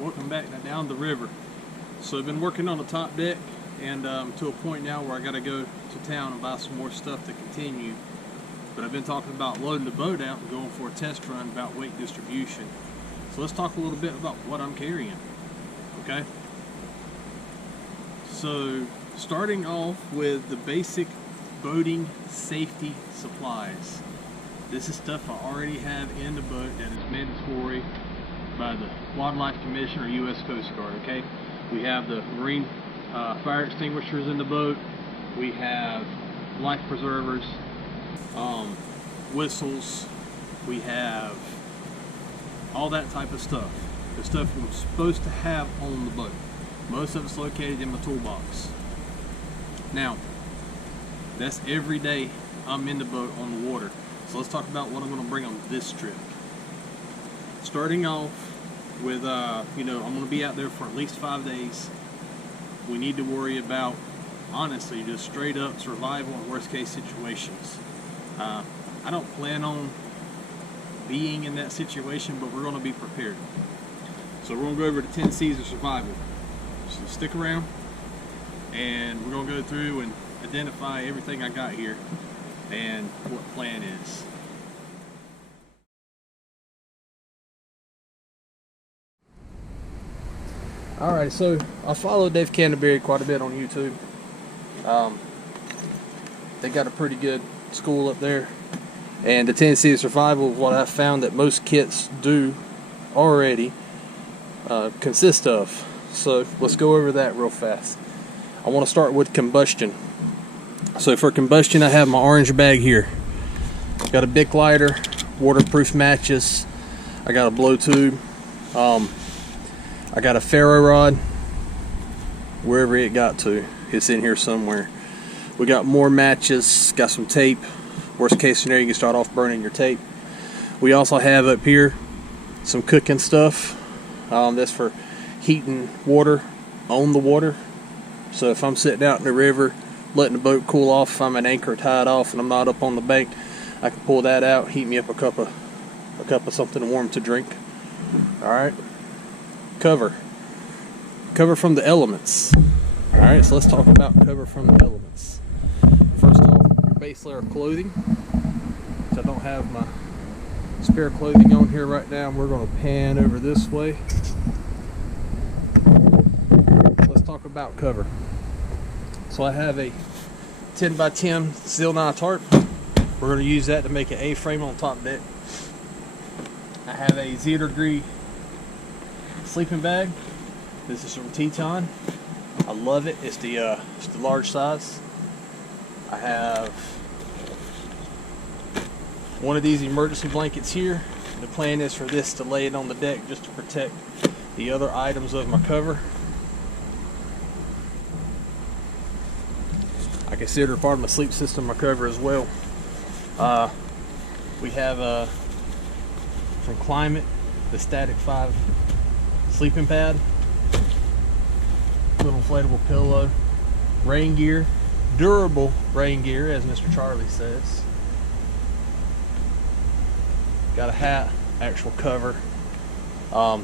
Welcome back down the river. So I've been working on the top deck and to a point now where I got to go to town and buy some more stuff to continue. But I've been talking about loading the boat out and going for a test run about weight distribution. So let's talk a little bit about what I'm carrying. Okay. So starting off with the basic boating safety supplies. This is stuff I already have in the boat that is mandatory by the Wildlife Commission or U.S. Coast Guard. Okay, we have the marine fire extinguishers in the boat. We have life preservers, whistles. We have all that type of stuff. The stuff we're supposed to have on the boat. Most of it's located in my toolbox. Now, that's every day I'm in the boat on the water. So let's talk about what I'm going to bring on this trip. Starting off with, I'm going to be out there for at least 5 days. We need to worry about, honestly, just straight up survival and worst case situations. I don't plan on being in that situation, but we're going to be prepared. So we're going to go over the 10 C's of survival. So stick around, and we're going to go through and identify everything I got here and what the plan is. Alright, so I follow Dave Canterbury quite a bit on YouTube. They got a pretty good school up there, and the tendency of survival, what I've found that most kits do already consist of. So let's go over that real fast. I want to start with combustion. So for combustion, I have my orange bag here. Got a Bic lighter, waterproof matches. I got a blow tube. I got a ferro rod. Wherever it got to, it's in here somewhere. We got more matches. Got some tape. Worst case scenario, you can start off burning your tape. We also have up here some cooking stuff. That's for heating water on the water. So if I'm sitting out in the river, letting the boat cool off, if I'm an anchor tied off and I'm not up on the bank, I can pull that out, heat me up a cup of something warm to drink. Alright. Cover from the elements. Alright, so let's talk about cover from the elements. First off, your base layer of clothing. So I don't have my spare clothing on here right now. We're going to pan over this way. Let's talk about cover. So I have a 10 by 10 steel 9 tarp. We're going to use that to make an A-frame on top deck. I have a 0 degree sleeping bag. This is from Teton. I love it. It's the large size. I have one of these emergency blankets here. The plan is for this to lay it on the deck just to protect the other items of my cover. I consider part of my sleep system my cover as well. We have from Climate the Static 5 sleeping pad, little inflatable pillow, rain gear, durable rain gear as Mr. Charlie says. Got a hat, actual cover,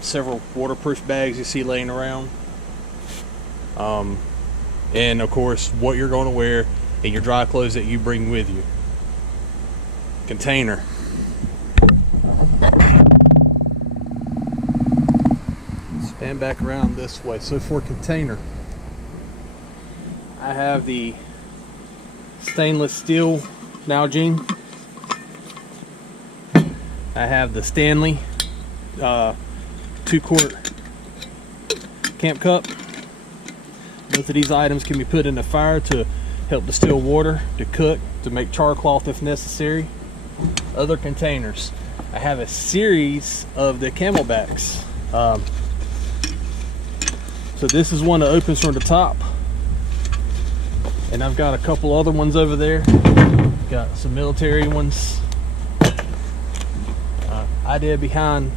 several waterproof bags you see laying around, and of course what you're going to wear and your dry clothes that you bring with you. Container. Stand back around this way. So for container, I have the stainless steel Nalgene. I have the Stanley 2-quart camp cup. Both of these items can be put in the fire to help distill water, to cook, to make char cloth if necessary. Other containers, I have a series of the Camelbacks. So this is one that opens from the top, and I've got a couple other ones over there. Got some military ones. Idea behind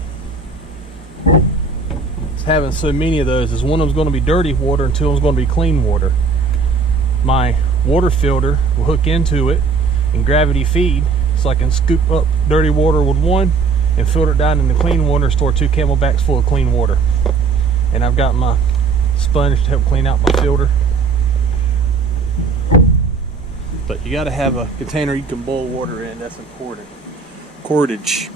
having so many of those is one of them's going to be dirty water and two of them's going to be clean water. My water filter will hook into it and gravity feed, so I can scoop up dirty water with one and filter it down into clean water and store 2 Camelbacks full of clean water. And I've got my sponge to help clean out my filter. But you got to have a container you can boil water in. That's important. Cordage.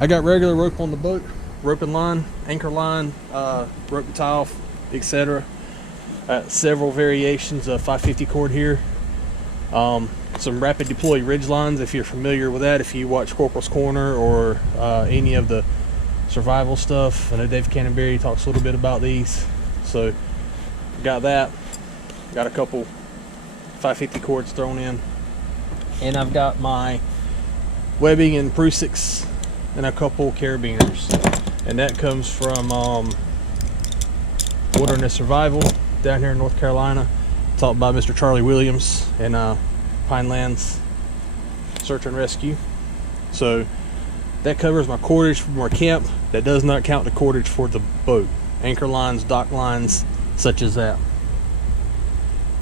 I got regular rope on the boat, rope and line, anchor line, rope and tie off, etc. Several variations of 550 cord here. Some rapid deploy ridge lines, if you're familiar with that, if you watch Corporal's Corner or any of the survival stuff. I know Dave Canterbury talks a little bit about these. So got that. Got a couple 550 cords thrown in. And I've got my webbing and Prusix and a couple carabiners. And that comes from Wilderness Survival down here in North Carolina, taught by Mr. Charlie Williams and Pinelands Search and Rescue. So that covers my cordage from our camp. That does not count the cordage for the boat. Anchor lines, dock lines, such as that.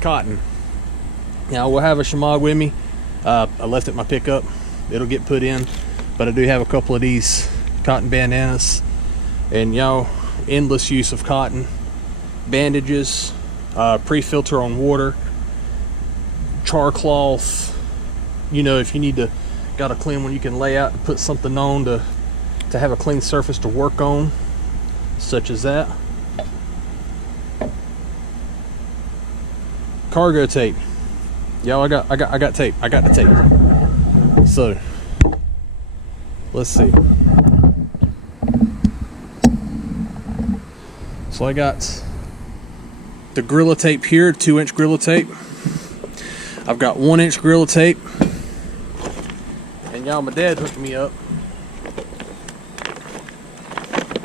Cotton. Now we'll have a shemagh with me. I left it in my pickup. It'll get put in, but I do have a couple of these cotton bandanas, and y'all, endless use of cotton. Bandages, pre-filter on water, char cloth. You know, if you need to, got a clean one you can lay out and put something on to have a clean surface to work on, such as that. Cargo tape. Y'all, I got tape. I got the tape. So let's see. So I got the Gorilla tape here, 2-inch Gorilla tape. I've got 1-inch Gorilla tape. And y'all, my dad hooked me up.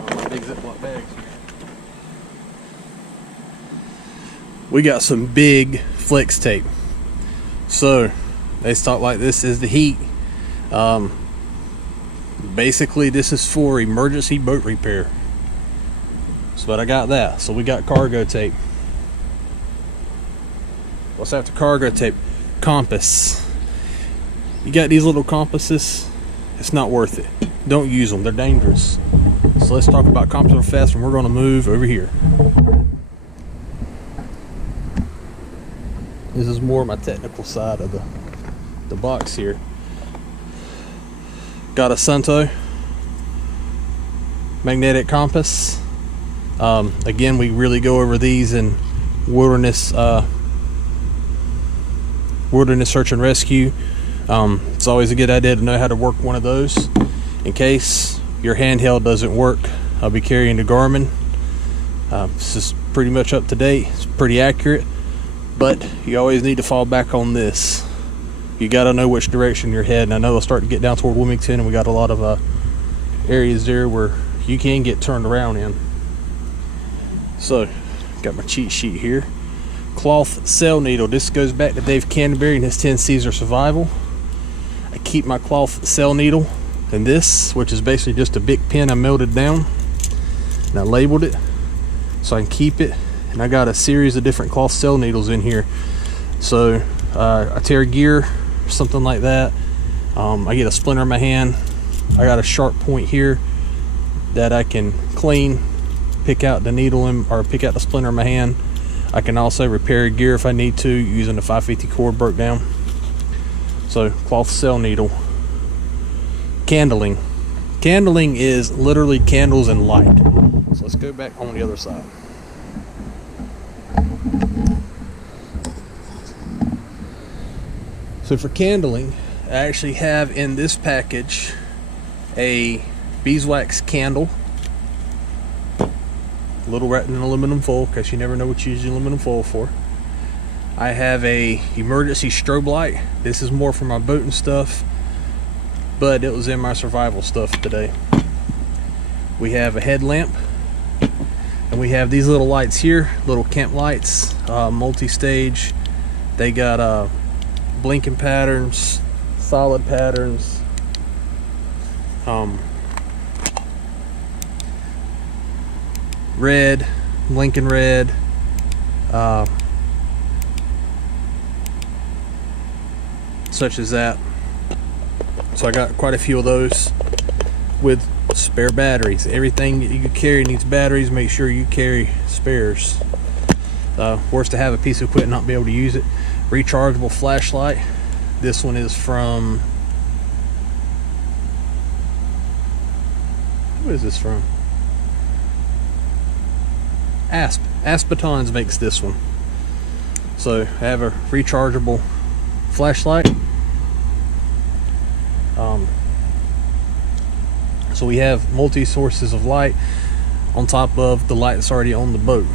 Oh, my big Ziploc bags here. We got some big flex tape. So they start like this is the heat. Basically this is for emergency boat repair. So but I got that. So we got cargo tape. What's after cargo tape? Compass. You got these little compasses, it's not worth it. Don't use them, they're dangerous. So let's talk about compass real fast, and we're going to move over here. This is more my technical side of the box here. Got a Sunto magnetic compass. Again, we really go over these in wilderness search and rescue. It's always a good idea to know how to work one of those in case your handheld doesn't work. I'll be carrying the Garmin. This is pretty much up to date. It's pretty accurate, but you always need to fall back on this. You got to know which direction you're heading. I know it'll start to get down toward Wilmington, and we got a lot of areas there where you can get turned around in. So got my cheat sheet here. Cloth cell needle. This goes back to Dave Canterbury and his 10 Caesar survival. I keep my cloth cell needle in this, which is basically just a big pin I melted down, and I labeled it so I can keep it. And I got a series of different cloth cell needles in here. So I tear gear or something like that, I get a splinter in my hand. I got a sharp point here that I can clean, pick out the needle or pick out the splinter in my hand. I can also repair gear if I need to using the 550 cord broke down. So cloth cell needle. Candling. Candling is literally candles and light. So let's go back on the other side. So for candling, I actually have in this package a beeswax candle, a little wrapped in aluminum foil because you never know what you use aluminum foil for. I have a emergency strobe light. This is more for my boat and stuff, but it was in my survival stuff today. We have a headlamp, and we have these little lights here, little camp lights, multi-stage. They got blinking patterns, solid patterns, red, blinking red, such as that. So I got quite a few of those. with spare batteries. Everything that you carry needs batteries. Make sure you carry spares. Worse to have a piece of equipment not be able to use it. Rechargeable flashlight. This one is from, what is this from? Aspatons makes this one. So I have a rechargeable flashlight. So we have multi sources of light on top of the light that's already on the boat.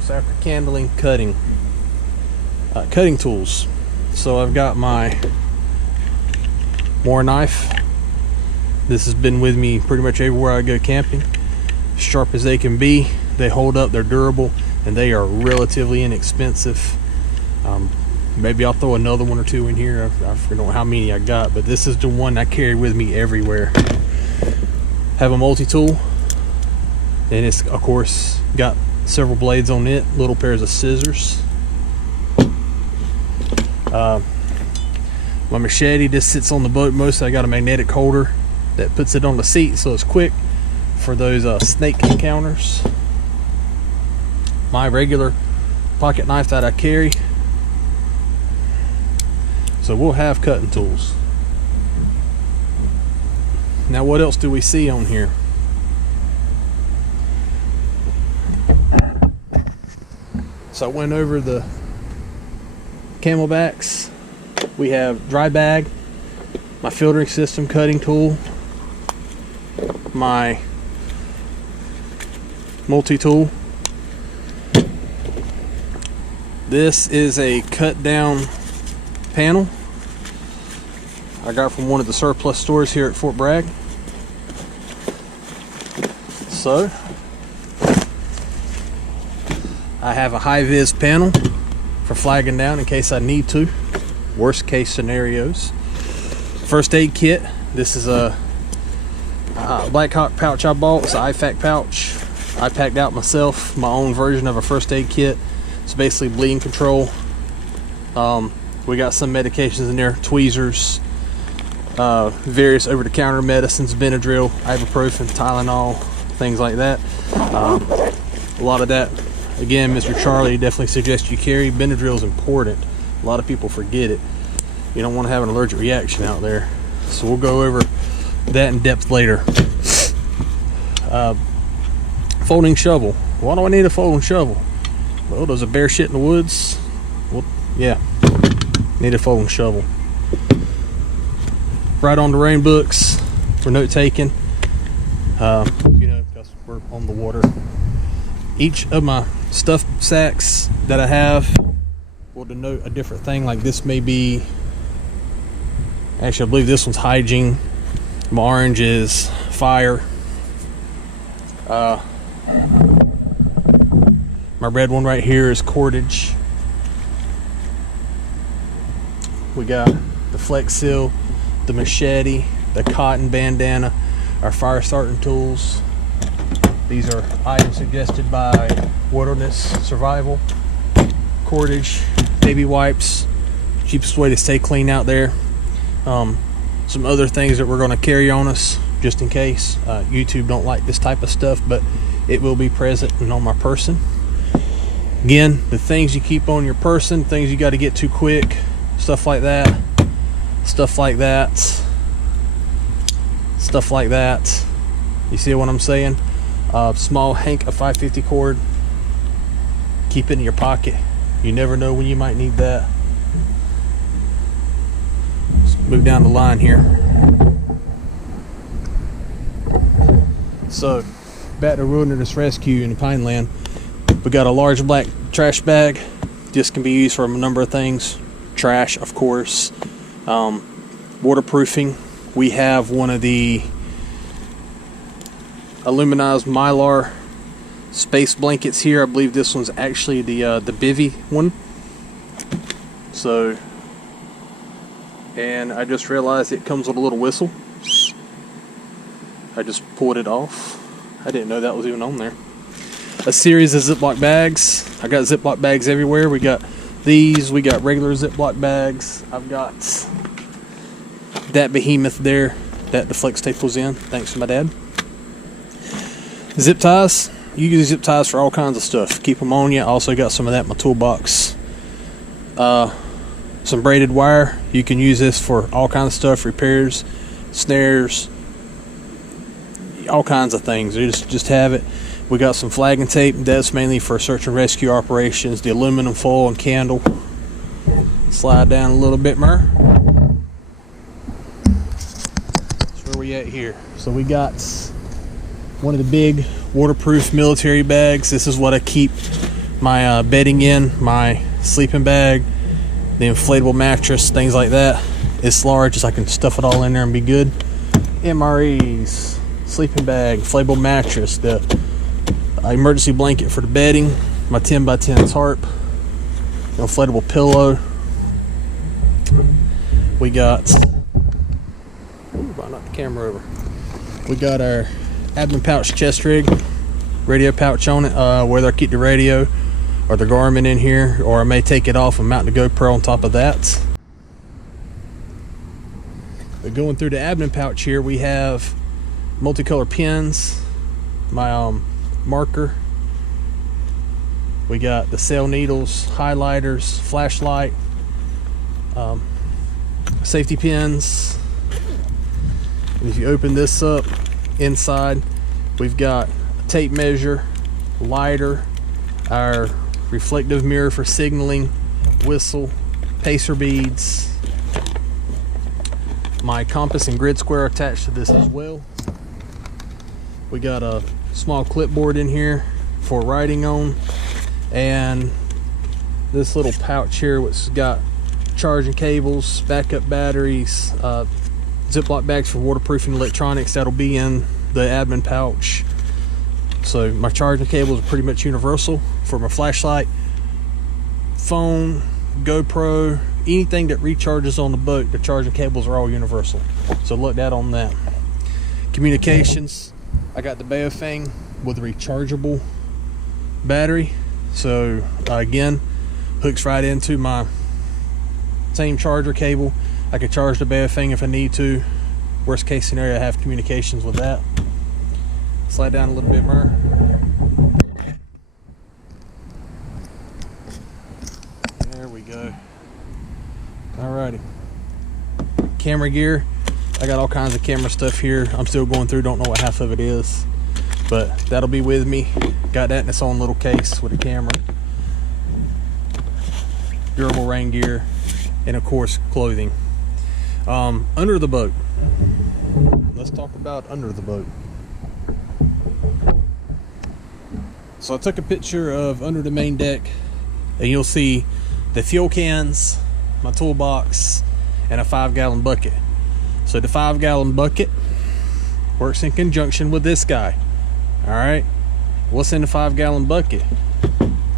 So after candling, cutting tools. So I've got my Moore knife. This has been with me pretty much everywhere I go camping. Sharp as they can be, they hold up, they're durable, and they are relatively inexpensive. Maybe I'll throw another one or two in here. I forget how many I got, but this is the one I carry with me everywhere. Have a multi-tool, and it's of course got several blades on it, little pairs of scissors. My machete just sits on the boat mostly. I got a magnetic holder that puts it on the seat so it's quick for those snake encounters. My regular pocket knife that I carry. So we'll have cutting tools. Now what else do we see on here? So I went over the camelbacks. We have dry bag, my filtering system, cutting tool, my multi-tool. This is a cut down panel I got from one of the surplus stores here at Fort Bragg. So I have a high vis panel for flagging down in case I need to. Worst case scenarios. First aid kit. This is a Black Hawk pouch I bought. It's an IFAK pouch. I packed out myself my own version of a first aid kit. It's basically bleeding control. We got some medications in there, tweezers, various over-the-counter medicines, Benadryl, ibuprofen, Tylenol, things like that. A lot of that, again, Mr. Charlie definitely suggests you carry. Benadryl is important. A lot of people forget it. You don't want to have an allergic reaction out there. So we'll go over that in depth later. Folding shovel. Why do I need a folding shovel? Well, does a bear shit in the woods? Well, yeah. Need a folding shovel. Right on the rain books for note taking. Because we're on the water. Each of my stuff sacks that I have will denote a different thing. Like this may be, actually I believe this one's hygiene. My orange is fire. My red one right here is cordage. We got the Flex Seal, the machete, the cotton bandana, our fire starting tools. These are items suggested by Wilderness Survival. Cordage, baby wipes, cheapest way to stay clean out there. Some other things that we're going to carry on us just in case. YouTube don't like this type of stuff, but it will be present and on my person. Again, the things you keep on your person, things you got to get to quick, stuff like that, stuff like that, stuff like that. You see what I'm saying? Small hank of 550 cord. Keep it in your pocket. You never know when you might need that. Let's move down the line here. So, back to Wilderness Rescue in the Pineland. We got a large black trash bag. This can be used for a number of things. Trash, of course. Waterproofing. We have one of the aluminized Mylar space blankets here. I believe this one's actually the bivy one. So, and I just realized it comes with a little whistle. I just pulled it off. I didn't know that was even on there. A series of Ziploc bags. I got Ziploc bags everywhere. We got these. We got regular Ziploc bags. I've got that behemoth there. that the flex tape was in. Thanks to my dad. Zip ties. You use zip ties for all kinds of stuff. Keep them on you. I also got some of that in my toolbox. Some braided wire. You can use this for all kinds of stuff. Repairs, snares, all kinds of things. You just have it. We got some flagging tape. That's mainly for search and rescue operations. The aluminum foil and candle. Slide down a little bit more. That's where we at here. So we got one of the big waterproof military bags. This is what I keep my bedding in, my sleeping bag, the inflatable mattress, things like that. It's large, so I can stuff it all in there and be good. MREs, sleeping bag, inflatable mattress, the emergency blanket for the bedding, my 10x10 tarp, inflatable pillow. We got, knock the camera over. We got our admin pouch chest rig, radio pouch on it, whether I keep the radio or the Garmin in here, or I may take it off and mount the GoPro on top of that. But going through the admin pouch here, we have multicolor pens, my marker, we got the sail needles, highlighters, flashlight, safety pins. And if you open this up, inside we've got a tape measure, lighter, our reflective mirror for signaling, whistle, pacer beads, my compass and grid square attached to this as well. We got a small clipboard in here for writing on, and this little pouch here which has got charging cables, backup batteries, Ziploc bags for waterproofing electronics. That'll be in the admin pouch. So my charging cables are pretty much universal for my flashlight, phone, GoPro, anything that recharges on the boat. The charging cables are all universal, so look out on that. Communications, I got the Baofeng with a rechargeable battery, so again, hooks right into my same charger cable. I can charge the Baofeng if I need to. Worst case scenario, I have communications with that. Slide down a little bit more. There we go. Alrighty. Camera gear. I got all kinds of camera stuff here. I'm still going through, don't know what half of it is, but that'll be with me. Got that in its own little case with a camera. Durable rain gear, and of course clothing. Under the boat. Let's talk about under the boat. So I took a picture of under the main deck, and you'll see the fuel cans, my toolbox, and a 5-gallon bucket. So the 5-gallon bucket works in conjunction with this guy. Alright, what's in the 5-gallon bucket?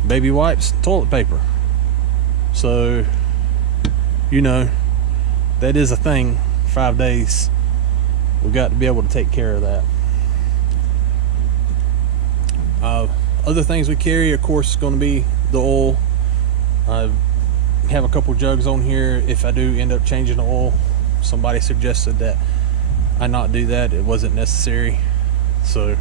Baby wipes, toilet paper. So, you know, that is a thing. 5 days, we've got to be able to take care of that. Other things we carry, of course, is going to be the oil. I have a couple jugs on here if I do end up changing the oil. Somebody suggested that I not do that. It wasn't necessary, so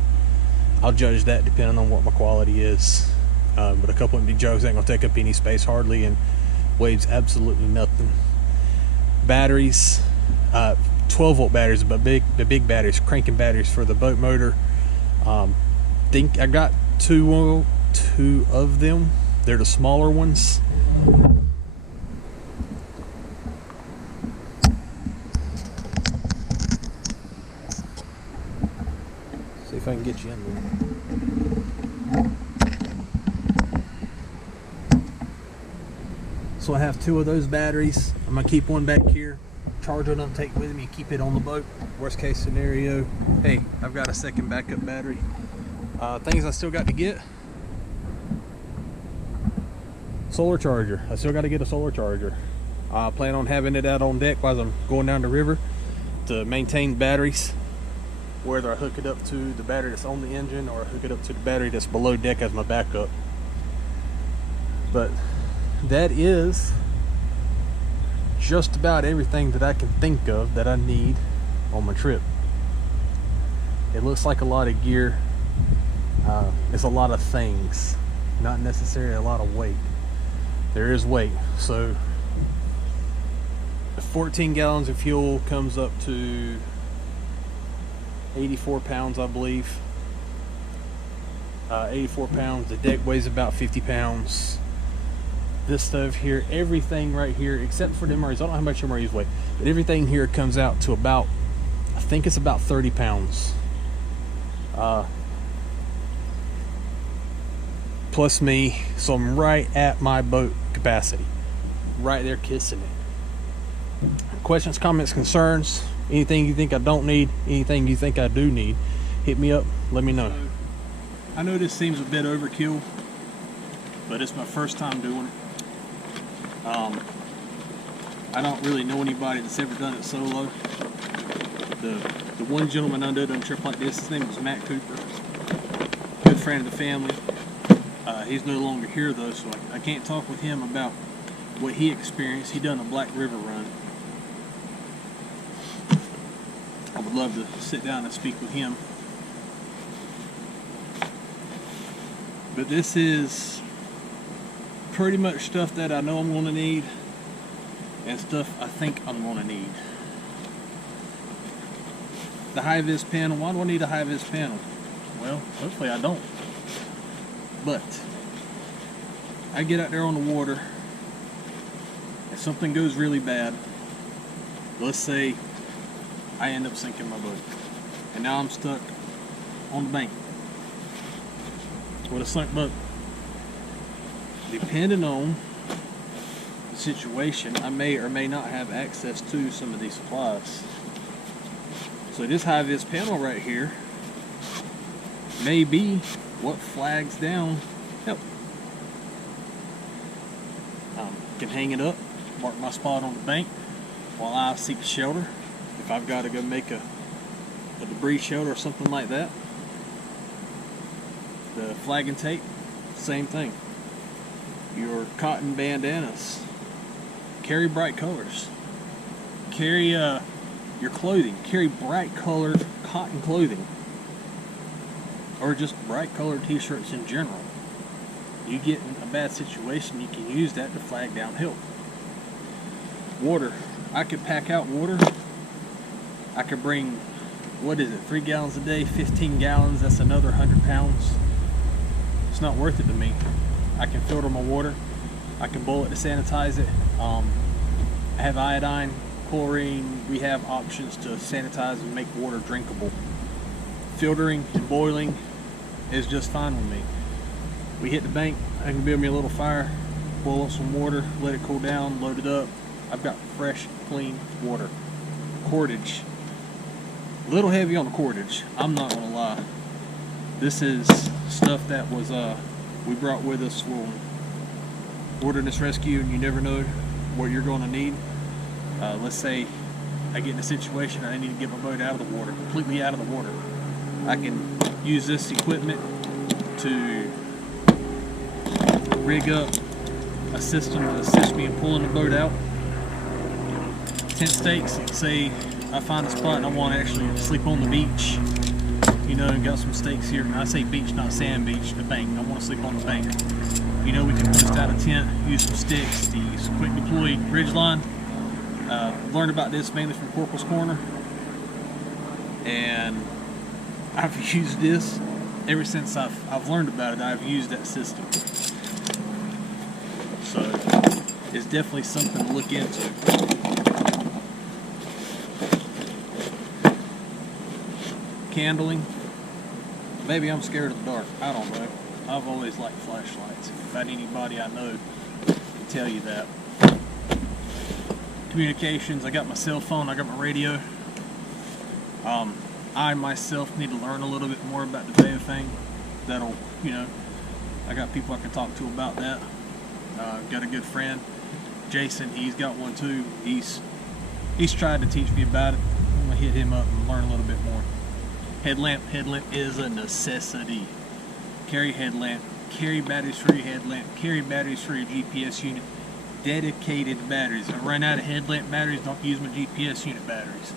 I'll judge that depending on what my quality is. But a couple empty jugs ain't gonna take up any space hardly, and weighs absolutely nothing. Batteries, 12-volt batteries, but the big batteries, cranking batteries for the boat motor. Think I got two of them. They're the smaller ones. See if I can get you in there. So I have 2 of those batteries. I'm gonna keep one back here, charge it up, take it with me, keep it on the boat. Worst case scenario, hey, I've got a second backup battery. Things I still got to get: solar charger. I still got to get a solar charger. I plan on having it out on deck while I'm going down the river to maintain batteries, whether I hook it up to the battery that's on the engine or I hook it up to the battery that's below deck as my backup. But that is just about everything that I can think of that I need on my trip. It looks like a lot of gear. It's a lot of things, not necessarily a lot of weight. There is weight. So the 14 gallons of fuel comes up to 84 pounds, I believe. 84 pounds. The deck weighs about 50 pounds. This stuff here, everything right here, except for the MREs, I don't know how much MREs weigh, but everything here comes out to about, I think it's about 30 pounds. Plus me, so I'm right at my boat capacity. Right there kissing it. Questions, comments, concerns, anything you think I don't need, anything you think I do need, hit me up, let me know. I know this seems a bit overkill, but it's my first time doing it. I don't really know anybody that's ever done it solo. The one gentleman I know done a trip like this, his name was Matt Cooper. Good friend of the family. He's no longer here though, so I can't talk with him about what he experienced. He done a Black River run. I would love to sit down and speak with him. But this is pretty much stuff that I know I'm going to need and stuff I think I'm going to need. The high-vis panel. Why do I need a high-vis panel? Well, hopefully I don't. But I get out there on the water and something goes really bad. Let's say I end up sinking my boat and now I'm stuck on the bank with a sunk boat. Depending on the situation, I may or may not have access to some of these supplies. So this high-vis panel right here may be what flags down help. Can hang it up, mark my spot on the bank while I seek shelter. If I've got to go make a debris shelter or something like that. The flag and tape, same thing. Your cotton bandanas, carry bright colors. Carry your clothing, carry bright colored cotton clothing, or just bright colored t-shirts in general. You get in a bad situation, you can use that to flag down help. Water, I could pack out water. I could bring, what is it, 3 gallons a day, 15 gallons, that's another 100 pounds. It's not worth it to me. I can filter my water. I can boil it to sanitize it. I have iodine, chlorine. We have options to sanitize and make water drinkable. Filtering and boiling is just fine with me. We hit the bank, I can build me a little fire, boil up some water, let it cool down, load it up. I've got fresh, clean water. Cordage. A little heavy on the cordage, I'm not gonna lie. This is stuff that was we brought with us for wilderness rescue, and you never know what you're going to need. Let's say I get in a situation and I need to get my boat out of the water, completely out of the water. I can use this equipment to rig up a system to assist me in pulling the boat out. Tent stakes, let's say I find a spot and I want to actually sleep on the beach. You know, got some stakes here. And I say beach, not sand beach, the bank. I want to sleep on the bank. You know, we can post out a tent, use some sticks, these quick deploy ridge line. Learned about this mainly from Corporal's Corner. And I've used this ever since I've learned about it. I've used that system. So it's definitely something to look into. Candling. Maybe I'm scared of the dark. I don't know. I've always liked flashlights. If I had anybody I know to tell you that. Communications. I got my cell phone. I got my radio. I myself need to learn a little bit more about the Bayo thing. That'll, you know, I got people I can talk to about that. Got a good friend, Jason. He's got one too. He's tried to teach me about it. I'm gonna hit him up and learn a little bit more. Headlamp is a necessity. Carry headlamp, carry batteries for your headlamp, carry batteries for your GPS unit, dedicated batteries. If I run out of headlamp batteries, don't use my GPS unit batteries.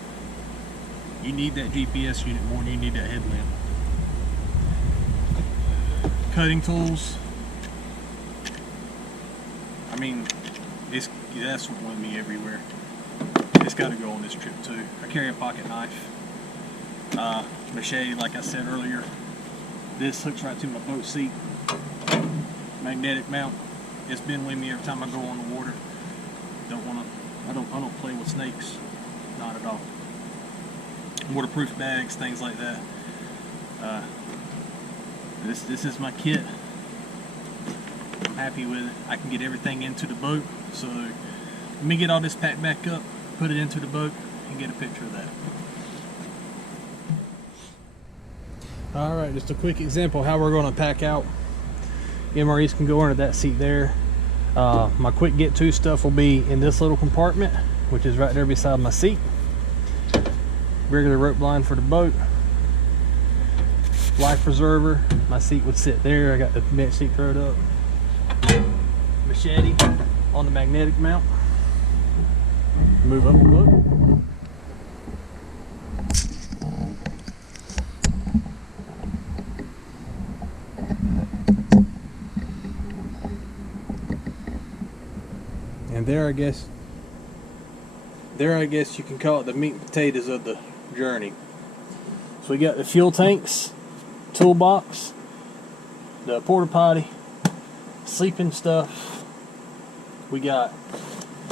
You need that GPS unit more than you need that headlamp. Cutting tools. I mean, that's with me everywhere. It's got to go on this trip too. I carry a pocket knife. Machete, like I said earlier. This hooks right to my boat seat. Magnetic mount. It's been with me every time I go on the water. I don't play with snakes. Not at all. Waterproof bags, things like that. This is my kit. I'm happy with it. I can get everything into the boat. So let me get all this packed back up, put it into the boat, and get a picture of that. Alright, just a quick example how we're going to pack out. MREs can go under that seat there. My quick get to stuff will be in this little compartment, which is right there beside my seat. Regular rope line for the boat. Life preserver. My seat would sit there. I got the bench seat thrown up. Machete on the magnetic mount. Move up the boat. And there I guess you can call it the meat and potatoes of the journey. So we got the fuel tanks, toolbox, the porta potty, sleeping stuff. We got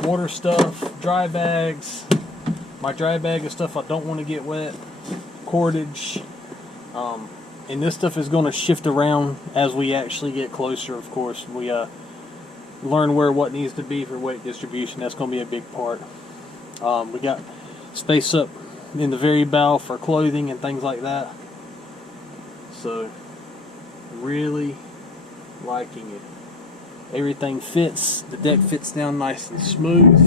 water stuff, dry bags, my dry bag of stuff I don't want to get wet, cordage, and this stuff is going to shift around as we actually get closer. Of course, we learn where what needs to be for weight distribution. That's going to be a big part. We got space up in the very bow for clothing and things like that. So really liking it. Everything fits. The deck fits down nice and smooth.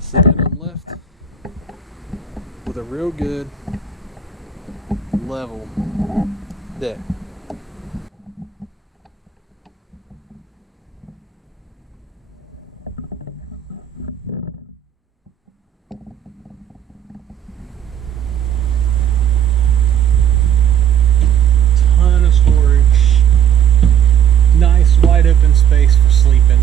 Sitting on left with a real good level deck. Ton of storage. Nice wide open space for sleeping.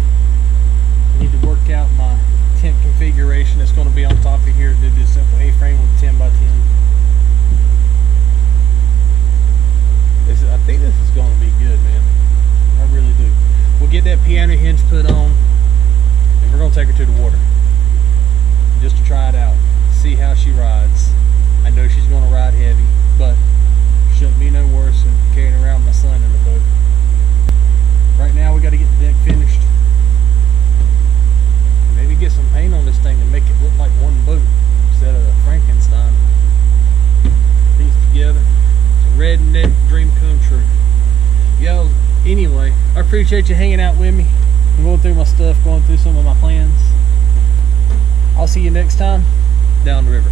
I need to work out my tent configuration. It's going to be on top of here. Did this simple A-frame with 10 by 10. I think this is going to be good, man. I really do. We'll get that piano hinge put on, and we're going to take her to the water just to try it out, see how she rides. I know she's going to ride heavy, but shouldn't be no worse than carrying around my son in the boat. Right now we got to get the deck finished. Maybe get some paint on this thing to make it look like one boat instead of a Frankenstein. Piece together. It's a redneck dream come true. Yo, anyway, I appreciate you hanging out with me. I'm going through my stuff, going through some of my plans. I'll see you next time down the river.